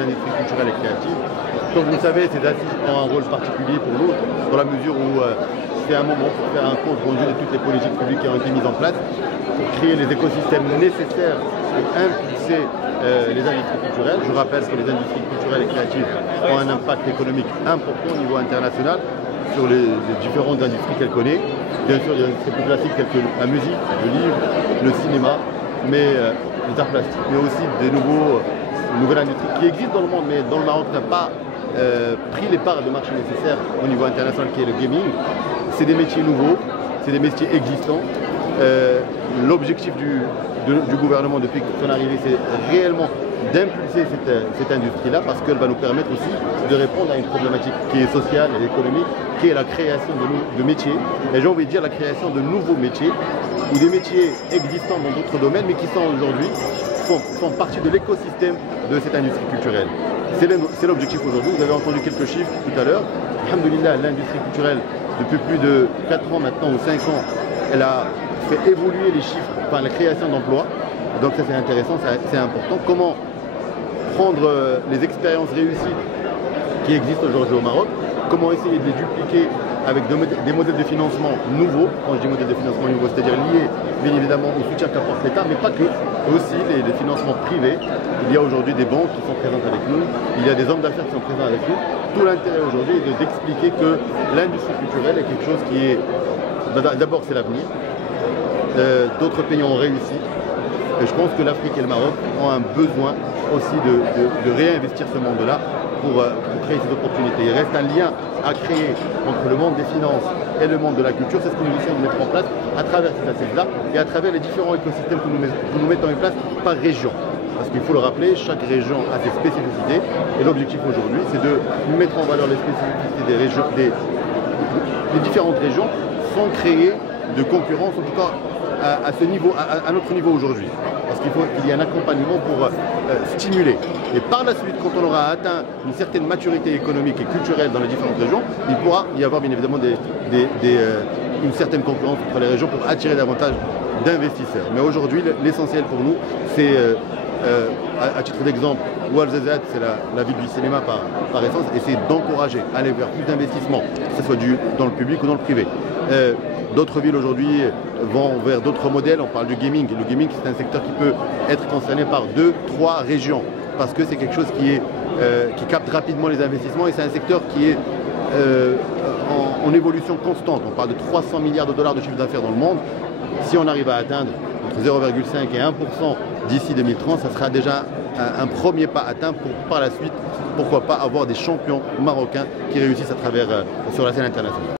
industries culturelles et créatives. Comme vous le savez, ces assises ont un rôle particulier pour nous, dans la mesure où c'est un moment pour faire un compte rendu de toutes les politiques publiques qui ont été mises en place, pour créer les écosystèmes nécessaires pour impulser les industries culturelles. Je rappelle que les industries culturelles et créatives ont un impact économique important au niveau international sur les différentes industries qu'elle connaît. Bien sûr, il y a des industries plus classiques telles que la musique, le livre, le cinéma, mais les arts plastiques, mais aussi des nouvelles industries qui existent dans le monde, mais dont le Maroc n'a pas pris les parts de marché nécessaires au niveau international, qui est le gaming. C'est des métiers nouveaux, c'est des métiers existants. L'objectif du gouvernement depuis son arrivée, c'est réellement d'impulser cette industrie-là, parce qu'elle va nous permettre aussi de répondre à une problématique qui est sociale et économique, qui est la création de métiers, et j'ai envie de dire la création de nouveaux métiers, ou des métiers existants dans d'autres domaines, mais qui sont aujourd'hui font partie de l'écosystème de cette industrie culturelle. C'est l'objectif aujourd'hui. Vous avez entendu quelques chiffres tout à l'heure. Alhamdoulilah, l'industrie culturelle, depuis plus de 4 ans maintenant, ou 5 ans, elle a fait évoluer les chiffres par la création d'emplois. Donc ça c'est intéressant, c'est important. Comment prendre les expériences réussies qui existent aujourd'hui au Maroc, comment essayer de les dupliquer avec des modèles de financement nouveaux. Quand je dis modèles de financement nouveaux, c'est-à-dire liés bien évidemment au soutien qu'apporte l'État, mais pas que, aussi les financements privés. Il y a aujourd'hui des banques qui sont présentes avec nous, il y a des hommes d'affaires qui sont présents avec nous. Tout l'intérêt aujourd'hui est d'expliquer que l'industrie culturelle est quelque chose qui est, d'abord c'est l'avenir, d'autres pays ont réussi, et je pense que l'Afrique et le Maroc ont un besoin aussi de réinvestir ce monde-là pour créer ces opportunités. Il reste un lien à créer entre le monde des finances et le monde de la culture. C'est ce que nous essayons de mettre en place à travers ces assises-là et à travers les différents écosystèmes que nous mettons en place par région. Parce qu'il faut le rappeler, chaque région a ses spécificités et l'objectif aujourd'hui, c'est de mettre en valeur les spécificités des régions, des différentes régions, sans créer de concurrence, en tout cas à ce niveau, à notre niveau aujourd'hui. Parce qu'il faut qu'il y ait un accompagnement pour stimuler. Et par la suite, quand on aura atteint une certaine maturité économique et culturelle dans les différentes régions, il pourra y avoir bien évidemment une certaine concurrence entre les régions pour attirer davantage d'investisseurs. Mais aujourd'hui, l'essentiel pour nous, c'est, à titre d'exemple, Ouarzazate, c'est la ville du cinéma par essence, et c'est d'encourager, aller vers plus d'investissements, que ce soit dans le public ou dans le privé. D'autres villes aujourd'hui vont vers d'autres modèles, on parle du gaming. Le gaming, c'est un secteur qui peut être concerné par 2-3 régions, parce que c'est quelque chose qui capte rapidement les investissements, et c'est un secteur qui est en évolution constante. On parle de 300 milliards de dollars de chiffre d'affaires dans le monde. Si on arrive à atteindre entre 0,5 et 1% d'ici 2030, ça sera déjà un premier pas atteint pour par la suite, pourquoi pas, avoir des champions marocains qui réussissent à travers sur la scène internationale.